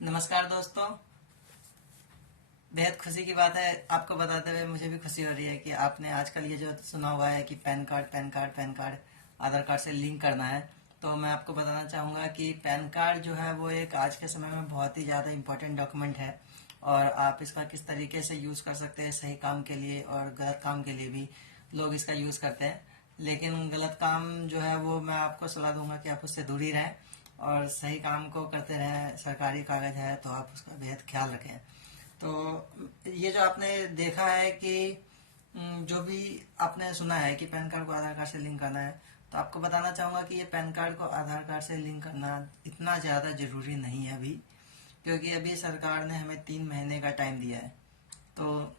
नमस्कार दोस्तों। बेहद खुशी की बात है, आपको बताते हुए मुझे भी खुशी हो रही है कि आपने आजकल ये जो सुना हुआ है कि पैन कार्ड आधार कार्ड से लिंक करना है। तो मैं आपको बताना चाहूँगा कि पैन कार्ड जो है वो एक आज के समय में बहुत ही ज़्यादा इम्पोर्टेंट डॉक्यूमेंट है और आप इसका किस तरीके से यूज़ कर सकते हैं सही काम के लिए और गलत काम के लिए भी लोग इसका यूज़ करते हैं। लेकिन गलत काम जो है वो मैं आपको सलाह दूंगा कि आप उससे दूर ही रहें और सही काम को करते रहें। सरकारी कागज है तो आप उसका बेहद ख्याल रखें। तो ये जो आपने देखा है कि जो भी आपने सुना है कि पैन कार्ड को आधार कार्ड से लिंक करना है, तो आपको बताना चाहूँगा कि ये पैन कार्ड को आधार कार्ड से लिंक करना इतना ज़्यादा ज़रूरी नहीं है अभी, क्योंकि अभी सरकार ने हमें 3 महीने का टाइम दिया है। तो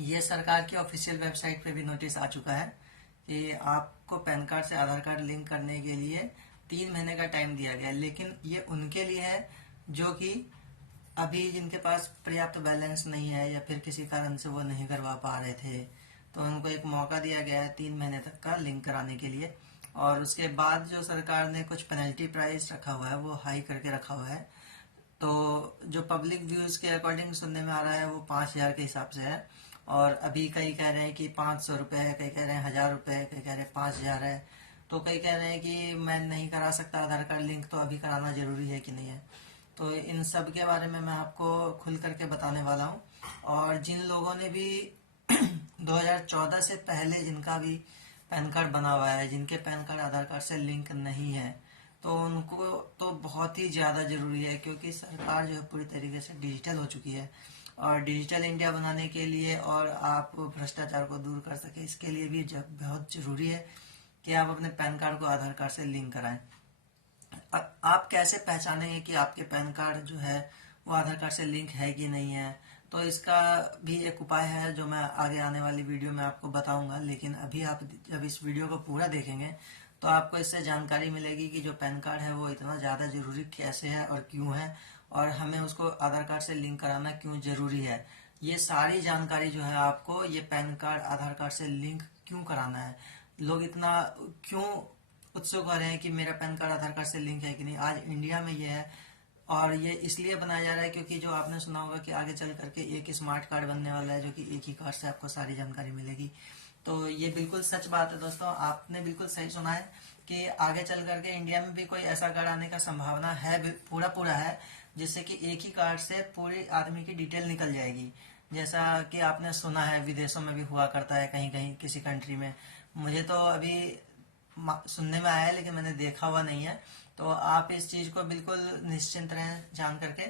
ये सरकार की ऑफिशियल वेबसाइट पे भी नोटिस आ चुका है कि आपको पैन कार्ड से आधार कार्ड लिंक करने के लिए 3 महीने का टाइम दिया गया है। लेकिन ये उनके लिए है जो कि अभी जिनके पास पर्याप्त बैलेंस नहीं है या फिर किसी कारण से वो नहीं करवा पा रहे थे, तो उनको एक मौका दिया गया है 3 महीने तक का लिंक कराने के लिए। और उसके बाद जो सरकार ने कुछ पेनल्टी प्राइस रखा हुआ है वो हाई करके रखा हुआ है। तो जो पब्लिक व्यूज के अकॉर्डिंग सुनने में आ रहा है वो 5,000 के हिसाब से है। और अभी कई कह रहे हैं कि 500 रुपये है, कई कह रहे हैं 1,000 रुपये है, कई कह रहे हैं 5,000 है। तो कई कह रहे हैं कि मैं नहीं करा सकता आधार कार्ड लिंक, तो अभी कराना जरूरी है कि नहीं है। तो इन सब के बारे में मैं आपको खुल करके बताने वाला हूँ। और जिन लोगों ने भी 2014 से पहले जिनका भी पैन कार्ड बना हुआ है, जिनके पैन कार्ड आधार कार्ड से लिंक नहीं है, तो उनको तो बहुत ही ज़्यादा ज़रूरी है, क्योंकि सरकार जो है पूरी तरीके से डिजिटल हो चुकी है। और डिजिटल इंडिया बनाने के लिए और आप भ्रष्टाचार को दूर कर सके, इसके लिए भी बहुत ज़रूरी है कि आप अपने पैन कार्ड को आधार कार्ड से लिंक कराएं। आप कैसे पहचानेंगे कि आपके पैन कार्ड जो है वो आधार कार्ड से लिंक है कि नहीं है? तो इसका भी एक उपाय है जो मैं आगे आने वाली वीडियो में आपको बताऊंगा। लेकिन अभी आप जब इस वीडियो को पूरा देखेंगे तो आपको इससे जानकारी मिलेगी कि जो पैन कार्ड है वो इतना ज़्यादा ज़रूरी कैसे है और क्यों है, और हमें उसको आधार कार्ड से लिंक कराना क्यों ज़रूरी है। ये सारी जानकारी जो है आपको ये पैन कार्ड आधार कार्ड से लिंक क्यों कराना है, लोग इतना क्यों उत्सुक हो रहे हैं कि मेरा पैन कार्ड आधार कार्ड से लिंक है कि नहीं, आज इंडिया में ये है। और ये इसलिए बनाया जा रहा है क्योंकि जो आपने सुना होगा कि आगे चल करके एक स्मार्ट कार्ड बनने वाला है, जो कि एक ही कार्ड से आपको सारी जानकारी मिलेगी। तो ये बिल्कुल सच बात है दोस्तों, आपने बिल्कुल सही सुना है कि आगे चल करके इंडिया में भी कोई ऐसा कार्ड आने का संभावना है, पूरा पूरा है, जिससे कि एक ही कार्ड से पूरे आदमी की डिटेल निकल जाएगी। जैसा कि आपने सुना है विदेशों में भी हुआ करता है, कहीं कहीं किसी कंट्री में। मुझे तो अभी सुनने में आया है लेकिन मैंने देखा हुआ नहीं है। तो आप इस चीज को बिल्कुल निश्चिंत रहें जान करके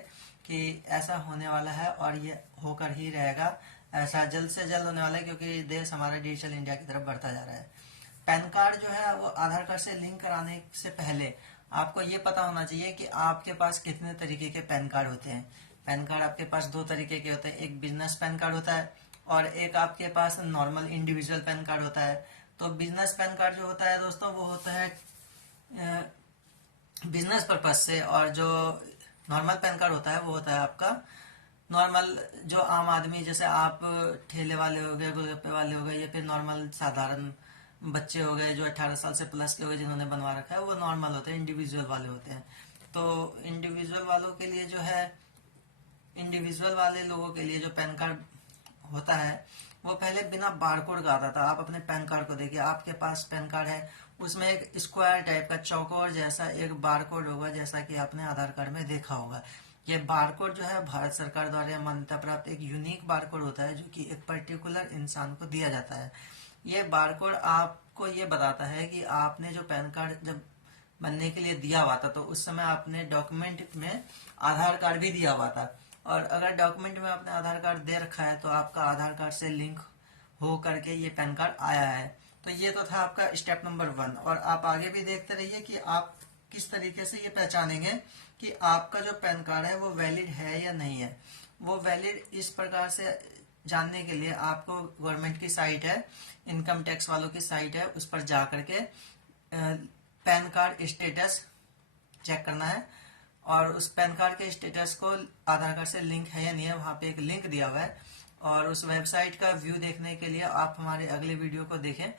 कि ऐसा होने वाला है और ये होकर ही रहेगा। ऐसा जल्द से जल्द होने वाला है क्योंकि देश हमारा डिजिटल इंडिया की तरफ बढ़ता जा रहा है। पैन कार्ड जो है वो आधार कार्ड से लिंक कराने से पहले आपको ये पता होना चाहिए कि आपके पास कितने तरीके के पैन कार्ड होते हैं। पैन कार्ड आपके पास 2 तरीके के होते हैं, एक बिजनेस पैन कार्ड होता है और एक आपके पास नॉर्मल इंडिविजुअल पैन कार्ड होता है। तो बिजनेस पैन कार्ड जो होता है दोस्तों वो होता है बिजनेस पर्पज से, और जो नॉर्मल पैन कार्ड होता है वो होता है आपका नॉर्मल, जो आम आदमी जैसे आप ठेले वाले हो गए, गोलगप्पे वाले हो गए, या फिर नॉर्मल साधारण बच्चे हो गए जो 18 साल से प्लस के हो गए जिन्होंने बनवा रखा है, वो नॉर्मल होते हैं, इंडिविजुअल वाले होते हैं। तो इंडिविजुअल वालों के लिए जो है, इंडिविजुअल वाले लोगों के लिए जो पैन कार्ड होता है वो पहले बिना बारकोड का आता था। आप अपने पैन कार्ड को देखिए, आपके पास पैन कार्ड है, उसमें एक स्क्वायर टाइप का चौकोर जैसा एक बारकोड होगा, जैसा कि आपने आधार कार्ड में देखा होगा। ये बारकोड जो है भारत सरकार द्वारा मान्यता प्राप्त एक यूनिक बारकोड होता है, जो कि एक पर्टिकुलर इंसान को दिया जाता है। ये बारकोड आपको ये बताता है कि आपने जो पैन कार्ड जब बनने के लिए दिया हुआ था तो उस समय आपने डॉक्यूमेंट में आधार कार्ड भी दिया हुआ था, और अगर डॉक्यूमेंट में आपने आधार कार्ड दे रखा है तो आपका आधार कार्ड से लिंक हो करके ये पैन कार्ड आया है। तो ये तो था आपका स्टेप नंबर 1। और आप आगे भी देखते रहिए कि आप किस तरीके से ये पहचानेंगे कि आपका जो पैन कार्ड है वो वैलिड है या नहीं है। वो वैलिड इस प्रकार से जानने के लिए आपको गवर्नमेंट की साइट है, इनकम टैक्स वालों की साइट है, उस पर जा करके पैन कार्ड स्टेटस चेक करना है। और उस पैन कार्ड के स्टेटस को आधार कार्ड से लिंक है या नहीं है, वहां पे एक लिंक दिया हुआ है। और उस वेबसाइट का व्यू देखने के लिए आप हमारे अगले वीडियो को देखें,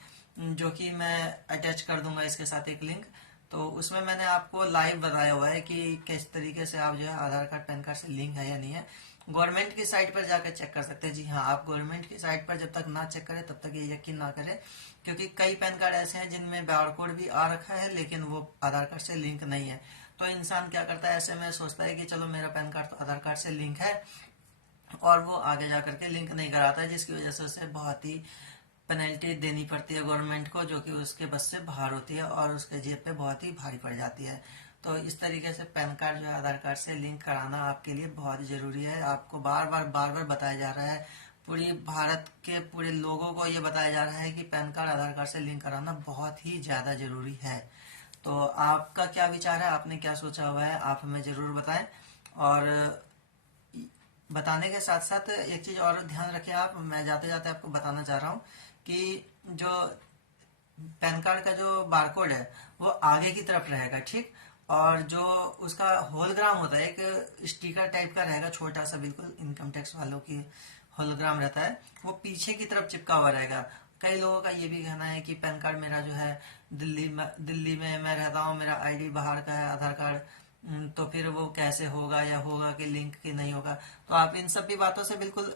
जो कि मैं अटैच कर दूंगा इसके साथ एक लिंक। तो उसमें मैंने आपको लाइव बताया हुआ है कि किस तरीके से आप जो है आधार कार्ड पैन कार्ड से लिंक है या नहीं है। गवर्नमेंट की साइट पर जाकर चेक कर सकते हैं। जी हाँ, आप गवर्नमेंट की साइट पर जब तक ना चेक करें तब तक ये यकीन ना करें, क्योंकि कई पैन कार्ड ऐसे हैं जिनमें बारकोड भी आ रखा है लेकिन वो आधार कार्ड से लिंक नहीं है। तो इंसान क्या करता है, ऐसे में सोचता है कि चलो मेरा पैन कार्ड तो आधार कार्ड से लिंक है, और वो आगे जा करके लिंक नहीं कराता है, जिसकी वजह से उसे बहुत ही पेनल्टी देनी पड़ती है गवर्नमेंट को, जो कि उसके बस से बाहर होती है और उसके जेब पे बहुत ही भारी पड़ जाती है। तो इस तरीके से पैन कार्ड जो है आधार कार्ड से लिंक कराना आपके लिए बहुत जरूरी है। आपको बार बार बताया जा रहा है, पूरी भारत के पूरे लोगों को ये बताया जा रहा है कि पैन कार्ड आधार कार्ड से लिंक कराना बहुत ही ज्यादा जरूरी है। तो आपका क्या विचार है, आपने क्या सोचा हुआ है, आप हमें जरूर बताएं। और बताने के साथ साथ एक चीज और ध्यान रखें आप, मैं जाते जाते आपको बताना चाह रहा हूँ कि जो पैन कार्ड का जो बारकोड है वो आगे की तरफ रहेगा, ठीक। और जो उसका होलोग्राम होता है, एक स्टिकर टाइप का रहेगा छोटा सा, बिल्कुल इनकम टैक्स वालों की होलोग्राम रहता है, वो पीछे की तरफ चिपका हुआ रहेगा। कई लोगों का ये भी कहना है कि पैन कार्ड मेरा जो है दिल्ली में मैं रहता हूँ, मेरा आईडी बाहर का है आधार कार्ड, तो फिर वो कैसे होगा, या होगा कि लिंक की नहीं होगा। तो आप इन सब भी बातों से बिल्कुल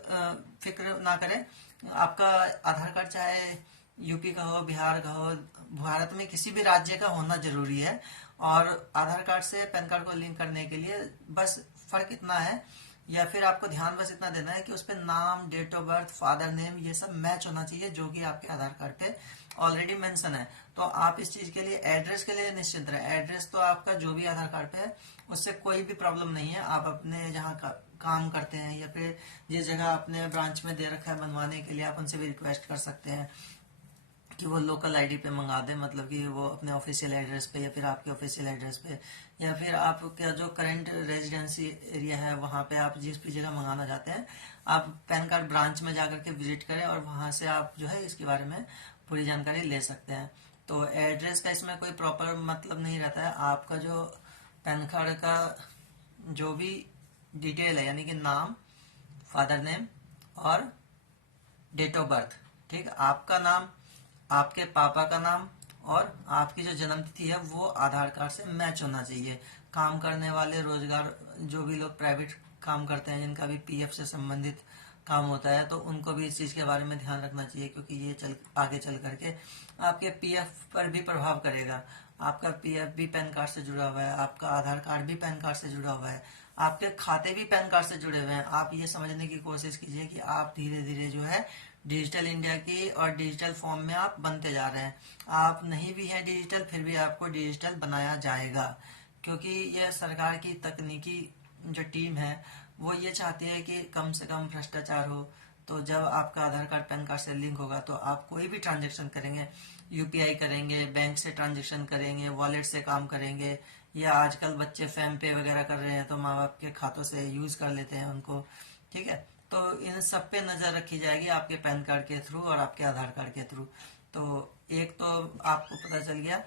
फिक्र ना करें। आपका आधार कार्ड चाहे यूपी का हो, बिहार का हो, भारत में किसी भी राज्य का होना जरूरी है। और आधार कार्ड से पैन कार्ड को लिंक करने के लिए बस फर्क इतना है, या फिर आपको ध्यान बस इतना देना है कि उस पर नाम, date of birth, father name, ये सब मैच होना चाहिए जो कि आपके आधार कार्ड पे ऑलरेडी मेंशन है। तो आप इस चीज के लिए, एड्रेस के लिए निश्चिंत रहे। एड्रेस तो आपका जो भी आधार कार्ड पे है उससे कोई भी प्रॉब्लम नहीं है। आप अपने जहाँ काम करते हैं या फिर जिस जगह अपने ब्रांच में दे रखा है बनवाने के लिए, आप उनसे भी रिक्वेस्ट कर सकते हैं कि वो लोकल आईडी पे मंगा दे, मतलब कि वो अपने ऑफिशियल एड्रेस पे या फिर आपके ऑफिशियल एड्रेस पे, या फिर आपका जो करंट रेजिडेंसी एरिया है वहाँ पे आप जिस भी जगह मंगाना चाहते हैं, आप पैन कार्ड ब्रांच में जाकर के विजिट करें और वहाँ से आप जो है इसके बारे में पूरी जानकारी ले सकते हैं। तो एड्रेस का इसमें कोई प्रॉपर मतलब नहीं रहता है। आपका जो पैन कार्ड का जो भी डिटेल है, यानी कि नाम, फादर नेम और डेट ऑफ बर्थ, ठीक, आपका नाम, आपके पापा का नाम और आपकी जो जन्म तिथि है वो आधार कार्ड से मैच होना चाहिए। काम करने वाले, रोजगार, जो भी लोग प्राइवेट काम करते हैं जिनका भी पीएफ से संबंधित काम होता है, तो उनको भी इस चीज के बारे में ध्यान रखना चाहिए, क्योंकि ये आगे चल करके आपके पीएफ पर भी प्रभाव करेगा। आपका पीएफ भी पैन कार्ड से जुड़ा हुआ है, आपका आधार कार्ड भी पैन कार्ड से जुड़ा हुआ है, आपके खाते भी पैन कार्ड से जुड़े हुए हैं। आप ये समझने की कोशिश कीजिए कि आप धीरे धीरे जो है डिजिटल इंडिया की और डिजिटल फॉर्म में आप बनते जा रहे हैं। आप नहीं भी है डिजिटल, फिर भी आपको डिजिटल बनाया जाएगा, क्योंकि यह सरकार की तकनीकी जो टीम है वो ये चाहती है कि कम से कम भ्रष्टाचार हो। तो जब आपका आधार कार्ड पैन कार्ड से लिंक होगा तो आप कोई भी ट्रांजेक्शन करेंगे, यूपीआई करेंगे, बैंक से ट्रांजेक्शन करेंगे, वॉलेट से काम करेंगे, या आजकल बच्चे फैम पे वगैरह कर रहे हैं तो माँ बाप के खातों से यूज कर लेते हैं उनको, ठीक है। तो इन सब पे नजर रखी जाएगी आपके पैन कार्ड के थ्रू और आपके आधार कार्ड के थ्रू। तो एक तो आपको पता चल गया